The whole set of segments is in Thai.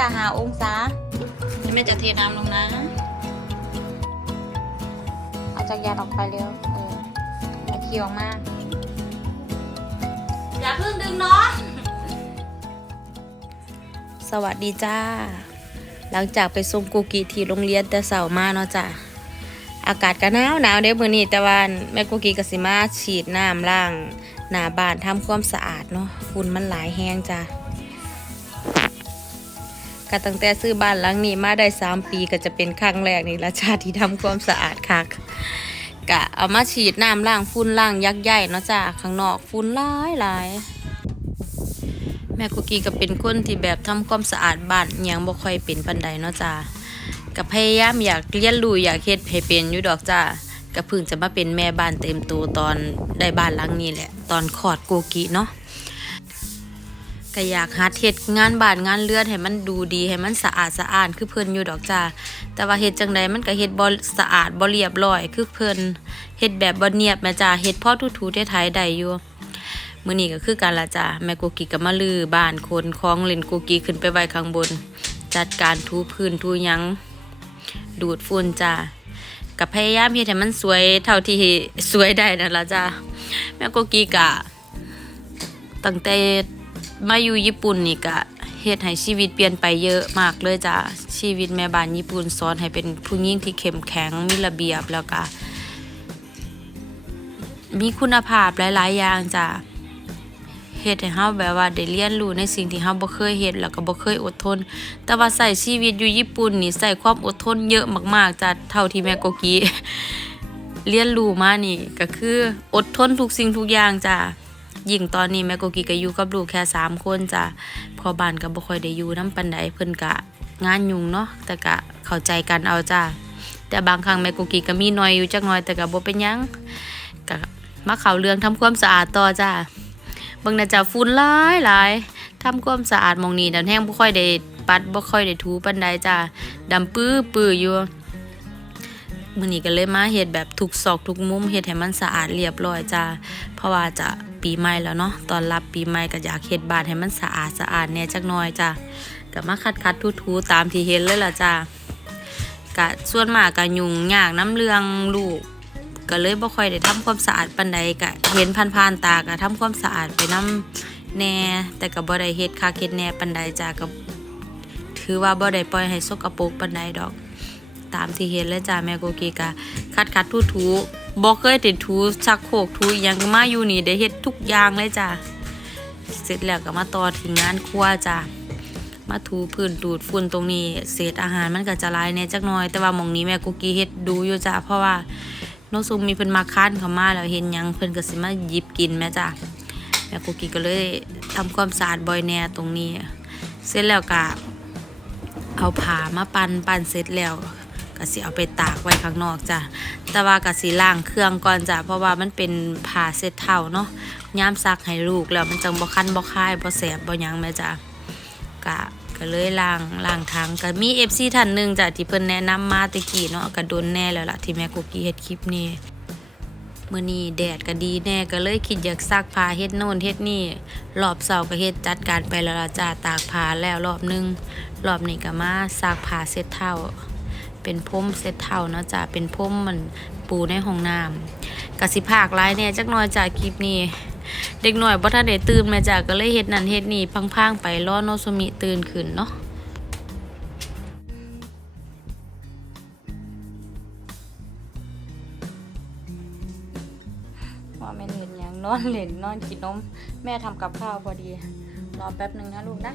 จะหาองศานี่แม่จะเทน้ำลงนะเอาจักรยานออกไปเร็วเออเอาขี่ออกมาอย่าเพิ่งดึงน้องสวัสดีจ้า หลังจากไปส่งกูกิที่โรงเรียนแต่เสาร์มาเนาะจ้ะอากาศก็หนาวหนาวเด้มื้อนี้แต่ว่าแม่กูกีก็สิมาฉีดน้ำล้างหน้าบ้านทำความสะอาดเนาะฝุ่นมันหลายแห้งจ้ะ ก็ตั้งแต่ซื้อบ้านหลังนี้มาได้ 3 ปีก็จะเป็นครั้งแรกในี่ละจ้าที่ทำความสะอาดคักกะเอามาฉีดน้ำล้างฝุ่นล้างยักษ์ใหญ่เนาะจ้ะข้างนอกฝุ่นหลายหลายแม่กูกีก็เป็นคนที่แบบทำความสะอาดบ้านยังบ่ค่อยเป็นปานใดเนาะจ้ะกับพยายามอยากเรียนรู้อยากเฮ็ดให้เป็นอยู่ดอกจ้าก็เพิ่งจะมาเป็นแม่บ้านเต็มตัวตอนได้บ้านหลังนี้แหละ ตอนคลอดโกกิเนาะ ก็อยากหัดเฮ็ดงานบ้านงานเรือนให้มันดูดีให้มันสะอาดสะอ้านคือเพิ่นอยู่ดอกจ้าแต่ว่าเฮ็ดจังใดมันก็เฮ็ดบ่สะอาดบ่เรียบร้อย คือเพิ่นเฮ็ดแบบบ่เนียบแม่จ้าเฮ็ดพอทูๆไทยๆได้อยู่มื้อนี้ก็คือกันละจ้าแม่โกกิก็มาลือบ้านคนของเล่นโกกิขึ้นไปไว้ข้างบน จัดการทูพื้นทูหยังดูดฝุ่นจ้ากับพยายามเฮ็ดให้มันสวยเท่าที่สวยได้นั่นละจ้าแม่โกกีกะตั้งแต่ มาอยู่ญี่ปุ่นนี่กะเฮ็ดให้ชีวิตเปลี่ยนไปเยอะมากเลยจ้าชีวิตแม่บ้านญี่ปุ่นสอนให้เป็นผู้หญิงที่เข้มแข็งมีระเบียบแล้วก็มีคุณภาพหลาย ๆ อย่างจ้าเฮ็ดให้เฮาแบบว่าได้เรียนรู้ในสิ่งที่เฮาบ่เคยเฮ็ดแล้วก็บ่เคยอดทน แต่ว่าใส่ชีวิตอยู่ญี่ปุ่นนี่ใส่ความอดทนเยอะมากๆจ้ะเท่าที่แม่โกกี้เรียนรู้มานี่ก็คืออดทนทุกสิ่งทุกอย่างจ้ะ ยิ่งตอนนี้แม่โกกีก็อยู่กับลูกแค่สามคนจ้ะพอบ้านก็บ่ค่อยได้อยู่น้ำปันใดเพิ่นกะงานยุ่งเนาะแต่กะเข้าใจกันเอาจ้ะแต่บางครั้งแม่โกกีก็มีน้อยอยู่จักหน่อยแต่ก็บ่เป็นหยังก็มาเข้าเรื่องทำความสะอาดต่อจ้ะเบิ่งน่ะจ้ะฝุ่นหลายหลายทำความสะอาดมองนี้ดันแห้งบ่ค่อยได้ปัดบ่ค่อยได้ถูปานใดจ้าดำปื้อปื้ออยู่มื้อนี้ก็เลยมาเฮ็ดแบบทุกซอกทุกมุมเฮ็ดให้มันสะอาดเรียบร้อยจ้าเพราะว่าจะ ปีใหม่แล้วเนาะตอนรับปีใหม่ก็อยากเฮ็ดบ้านให้มันสะอาดสะอาดแน่จักหน่อยจ้าก็มาคัดๆทูๆตามที่เห็นเลยล่ะจ้าก็ส่วนมากก็ยุ่งยากน้ำเรืองลูกก็เลยบ่ค่อยได้ทำความสะอาดปานใดก็เห็นผ่านๆตาก็ทำความสะอาดไปนํแน่แต่ก็บ่ได้เฮ็ดคักเฮ็ดแน่ปานใดจ้าก็ถือว่าบ่ได้ปล่อยให้สกปรกปานใดดอก ตามที่เห็นเลยจ้าแม่โกกีก็คัดคัดทูทูๆบ่เคยติดถูชักโคกถูยังมาอยู่นี่ได้เฮ็ดทุกอย่างเลยจ้าเสร็จแล้วก็มาต่อที่งานครัวจ้ามาถูพื้นดูดฝุ่นตรงนี้ เศษอาหารมันก็จะลายแน่จักน่อยแต่ว่าหมองนี้แม่โกกีเฮ็ดดูอยู่จ้าเพราะว่าน้องซุมมีเพิ่นมาค้านเข้ามาแล้วเห็นยังเพิ่นก็สิมาหยิบกินแม่จ้ะแม่กุกกี้ก็เลยทำความสะอาดบ่อยแน่ตรงนี้ เสร็จแล้วก็เอาผ้ามาปันปันเสร็จแล้ว ก็สิเอาไปตากไว้ข้างนอกจ้ะแต่ว่าก็สิล้างเครื่องก่อนจ้ะเพราะว่ามันเป็นผ้าเซ็ตเท่าเนาะยามซักให้ลูกแล้วมันจังบ่คันบ่คายบ่แสบบ่ยังแม่จ้ะก็ก็เลยล้างล้างทางก็มี FC ท่านหนึ่งจ้ะที่เพิ่นแนะนำมาตะกี้เนาะก็โดนแน่แล้วล่ะที่แม่กุกกี้เฮ็ดคลิปนี้มื่อนี้แดดก็ดีแน่ก็เลยคิดอยากซักผ้าเฮ็ดโน่นเฮ็ดนี่รอบเสาร์ก็เฮ็ดจัดการไปแล้วล่ะจ้าตากผ้าแล้วรอบหนึงรอบนี้ก็มาซักผ้าเซ็ตเท่า เป็นพรมเซตเท่าเนาะจ้าเป็นพรมมันปูในห้องน้ำกสิภาคหลายแน่จักหน่อยจ้าคลิปนี้ เด็กหน่อยบ่ทันได้ตื่นแม่จ้าก็เลยเฮ็ดนั่นเฮ็ดนี่พังๆไปรอโนโซมิตื่นขึ้นเนาะว่าแม่เห็นอย่างนอนเล่นนอนกินนมแม่ทำกับข้าวพอดี รอแป๊บหนึ่งนะลูกนะ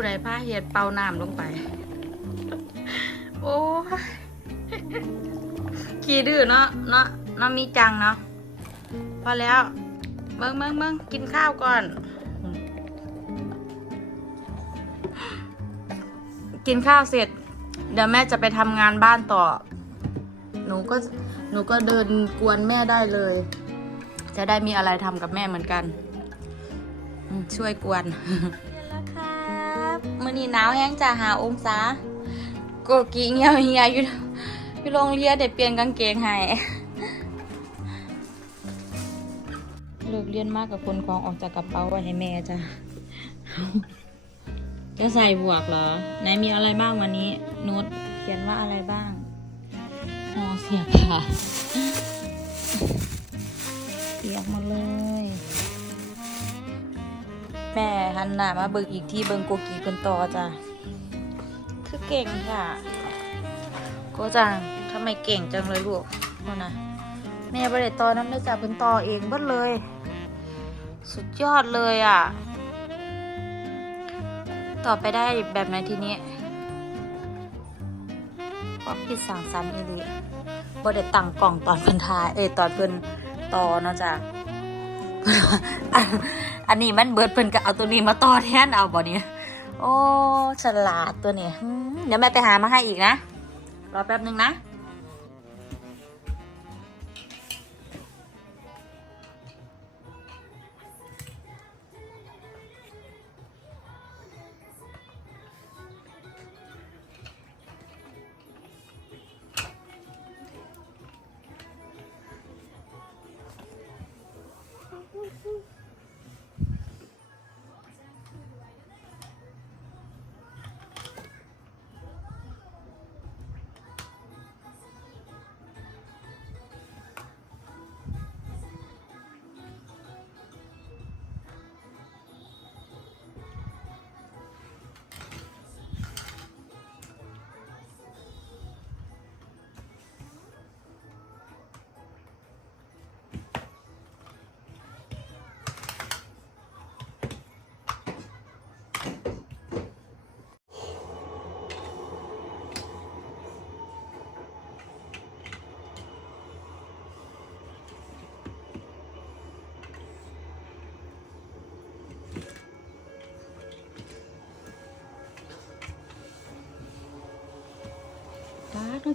ผู้ใดผ้าเห็ดเป่าน้ำลงไป โอ้ยขี้ดื้อเนาะเนาะเนาะมีจังเนาะพอแล้วเมืองเมืองเมืองกินข้าวก่อน กินข้าวเสร็จ เดี๋ยวแม่จะไปทำงานบ้านต่อ หนูก็หนูก็เดินกวนแม่ได้เลย จะได้มีอะไรทำกับแม่เหมือนกัน ช่วยกวน มื้อนี้หนาวแห้งจะหาองศาโกกีเงียวเฮียอยู่อยู่โรงเรียนเด็เปลี่ยนกางเกงให้เลิกเรียนมากกับคนของออกจากกระเป๋าไว้ให้แม่จ้ะจะใส่บวกเหรอ ไหนมีอะไรบ้างวันนี้นุชเขียนว่าอะไรบ้างห่อเสียผ้าเปียกหมาเลย แม่หันหน้ามาเบิ่งอีกที่เบิงโกกีเพิ่นต่อจ้ะคือเก่งค่ะโกจังทำไมเก่งจังเลยลูกพ่อนะแม่บ่ได้ต่อน้ำเลยจ้ะเพิ่นต่อเองเบิดเลย สุดยอดเลยอะ ต่อไปได้แบบไหนทีนี้ก็คิดสั่งสรรค์อีหลีบ่ได้ตั้งกล่องตอนเพิ่นทายเอ้ยตอนเพิ่นต่อเนาะจ้ะ อันนี้มันเบิดเพิ่นก็เอาตัวนี้มาต่อแทนเอาบ่เนี่ยโอ้ฉลาดตัวนี้เดี๋ยวแม่ไปหามาให้อีกนะ รอแป๊บนึงนะ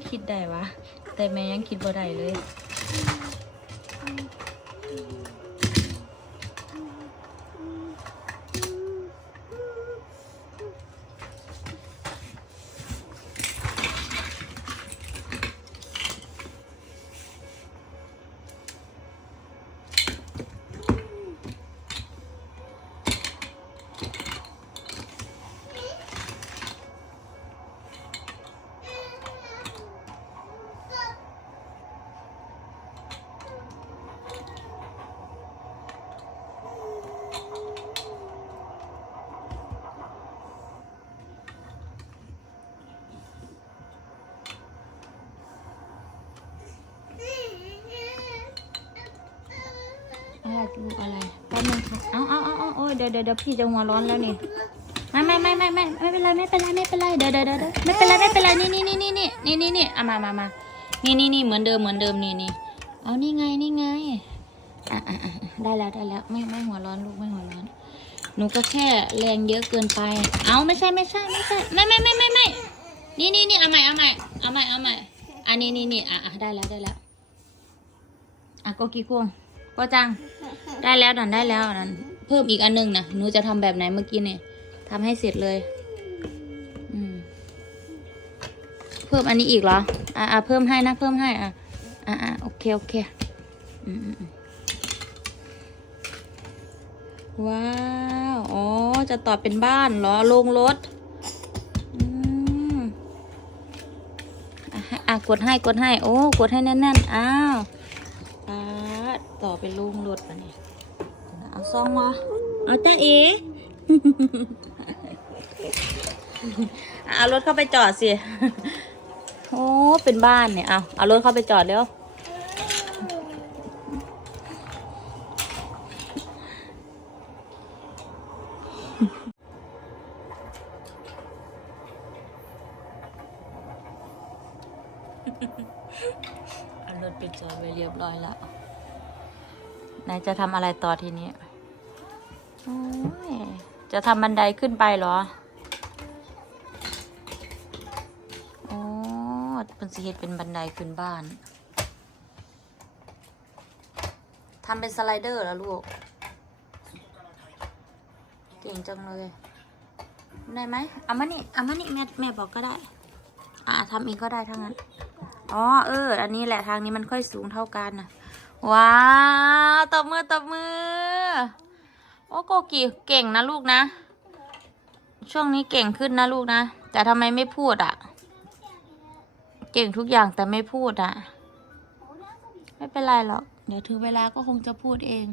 คิดได้วะ แต่แม่ยังคิดบ่ได้เลย อะไรลูกอะไรแป๊บนึงค่ะเอาเอาเอาเอาโอ้ยเดี๋ยวเดี๋ยวเดี๋ยวพี่จะหัวร้อนแล้วนี่ไม่ไม่ไม่ไม่ไม่ไม่เป็นไรไม่เป็นไรไม่เป็นไรเดี๋ยวเดี๋ยวเดี๋ยวไม่เป็นไรไม่เป็นไรนี่นี่นี่นี่นี่นี่นี่นี่เอามามามานี่นี่นี่เหมือนเดิมเหมือนเดิมนี่นี่เอานี่ไงนี่ไงอะอะได้แล้วได้แล้วไม่ไม่หัวร้อนลูกไม่หัวร้อน หนูก็แค่แรงเยอะเกินไป เอาไม่ใช่ไม่ใช่ไม่ใช่ไม่ไม่ไม่ไม่ไม่นี่นี่นี่เอาใหม่เอาใหม่เอาใหม่เอาใหม่อันนี้นี่นี่อะอะได้แล้วได้แล้วอะโกกีควงก็จัง ได้แล้วนั่นได้แล้วนั่น เพิ่มอีกอันหนึงนะหนูจะทำแบบไหนเมื่อกี้เนี่ยทำให้เสร็จเลย อืม เพิ่มอันนี้อีกเหรอ อ่าอ่าเพิ่มให้นะ เพิ่มให้ อะอ่าอ่าโอเค โอเคอืมอืมอืมว้าว อ๋อ จะต่อเป็นบ้านเหรอ ลงรถ อืมอะกดให้ กดให้ โอ้ กดให้แน่นๆ อ้าวอ่าต่อเป็นลงรถปะเนี่ย ซองมาเอาจ้าเอเอารถเข้าไปจอดสิ โอ้ เป็นบ้านเนี่ย เอาเอารถเข้าไปจอดเร็ว เอารถไปจอดไว้เรียบร้อยแล้วไหนายจะทำอะไรต่อทีนี้โอ้ย จะทำบันไดขึ้นไปเหรออ๋อเป็นสิเฮ็ดเป็นบันไดขึ้นบ้าน ทำเป็นสไลเดอร์แล้วลูก เก่งจังเลย ได้ไหมเอามานี่เอามานี่แม่แม่บอกก็ได้ อ่าทำเองก็ได้ทั้งนั้น อ๋อ เออ อันนี้แหละทางนี้มันค่อยสูงเท่ากันนะว้าว ตบมือ ตบมือ โอ้โกกีเก่งนะลูกนะ ช่วงนี้เก่งขึ้นนะลูกนะ แต่ทำไมไม่พูดอะ่ะ เก่งทุกอย่างแต่ไม่พูดอะ่ะ ไม่เป็นไรหรอก เดี๋ยวถึงเวลาก็คงจะพูดเอง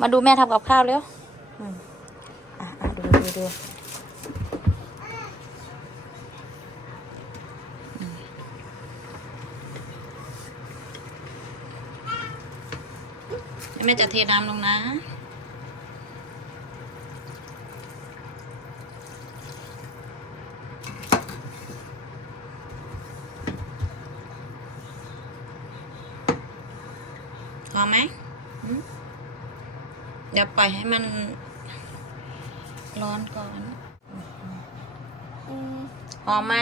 มาดูแม่ทำกับข้าวเร็วอะดูดูดูแม่จะเทน้ำลงนะพอไหม เดี๋ยวปล่อยให้มันร้อนก่อนหอมไหม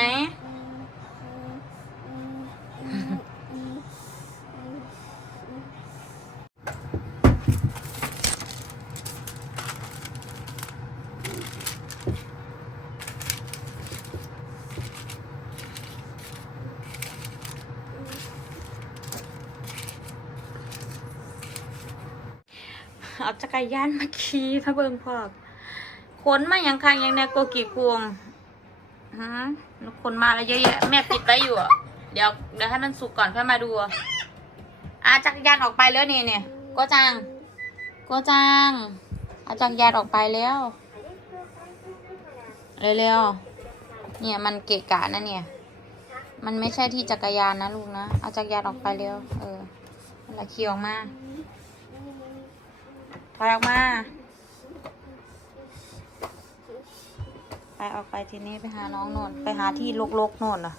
เอาจั กรยานมาขี่ถ้าเบิ่งพอบขนมาอย่างคังอย่างแนโกกี่พวงฮะขนมาแล้วเยอะแยะแม่ปิดไว้อยู่อะเดี๋ยวเดี๋ยวให้มันสุกก่อนค่อยมาดูอะจักรยานออกไปแล้วนี่เนี่ยก็จังก็จังเอาจักรยานออกไปแล้วเร็วๆเนี่ยมันเกะกะนะเนี่ย มันไม่ใช่ที่จักรยานนะลูกนะเอาจักรยานออกไปเร็วเออละเคียวออกมา ถอยออกมา ไปออกไปทีนี้ไปหาน้องโนนไปหาที่ลกๆโนนน่ะ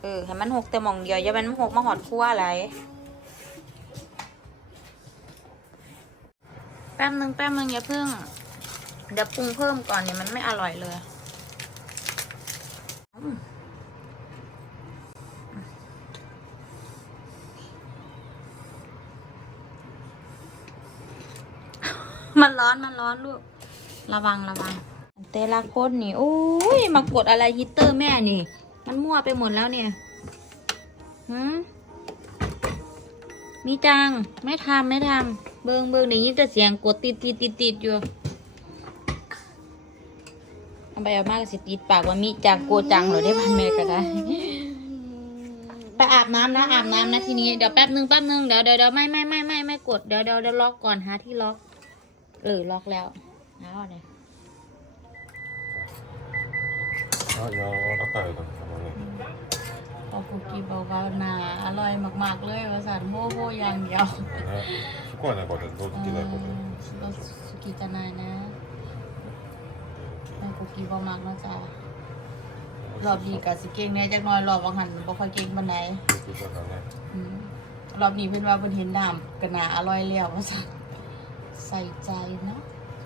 เออให้มันหกแต่หมองเดียวอย่ามันหกมาหอดคั่วอะไรแป๊บนึงแป๊บนึงอย่าเพิ่งเดี๋ยวปรุงเพิ่มก่อนเนี่ยมันไม่อร่อยเลยอืม มันร้อนมันร้อนลูก ระวังระวัง แต่ละคนนี่โอ้ยมากดอะไรฮิตเตอร์แม่นี่ มันมั่วไปหมดแล้วเนี่ยหืมมีจัง ไม่ทำไม่ทำเบิงเบิงเดี๋ยวนี้จะเสียงกดติดติดติดติดอยู่เอาไปเอามากสิติดปากว่ามีจังโกจังหรอได้พันแม่ก็ได้ไปอาบน้ำนะอาบน้ำนะทีนี้เดี๋ยวแป๊บนึงแป๊บนึงเดี๋ยวเดี๋ยวเดี๋ยวไม่ไม่ไม่ไม่ไม่กดเดี๋ยวเดี๋ยวเดี๋ยวล็อกก่อนหาที่ล็อก หรือล็อกแล้วนะวเนี่ยเ、柔らかい感じだね。ขอคุกกี้เบาๆนะอร่อยมากๆเลยประสานโมโมอย่างเดียวสุกี้ねそこはね、これ、どうきないこอะไรก่อน。สุกี้จะนายนะแม่คุกกี้บ่มากนะจ๊ะรอบนี้กับสิเก่งเนี่ยจักน้อยรอบวังหันบ่ค่อยเก่งบันไหน。รอบนี้เป็นว่าบนเห็นน้ำกระนาอร่อยแล้วว่าซั่น ใส่ใจเนาะ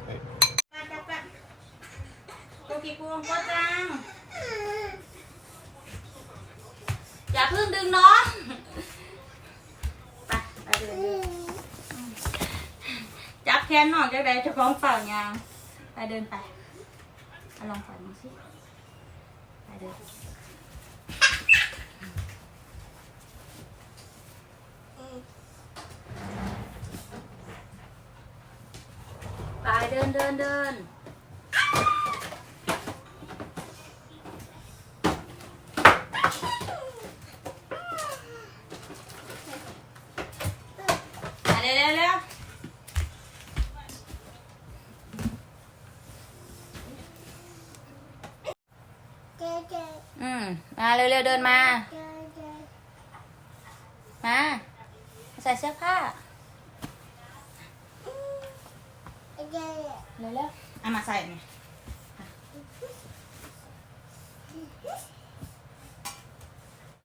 네. คุกกี้พวงก็จัง อย่าเพิ่งดึงน้องไปไปเลยจับแขนน้องจังไดเจะฟ้องเปล่ายางไปเดินไปเอาลองปล่อยมาสิไปเดินไป เดินเดินเดินไปเร็วเร็วเร็วอืมมาเร็วๆเดินมามา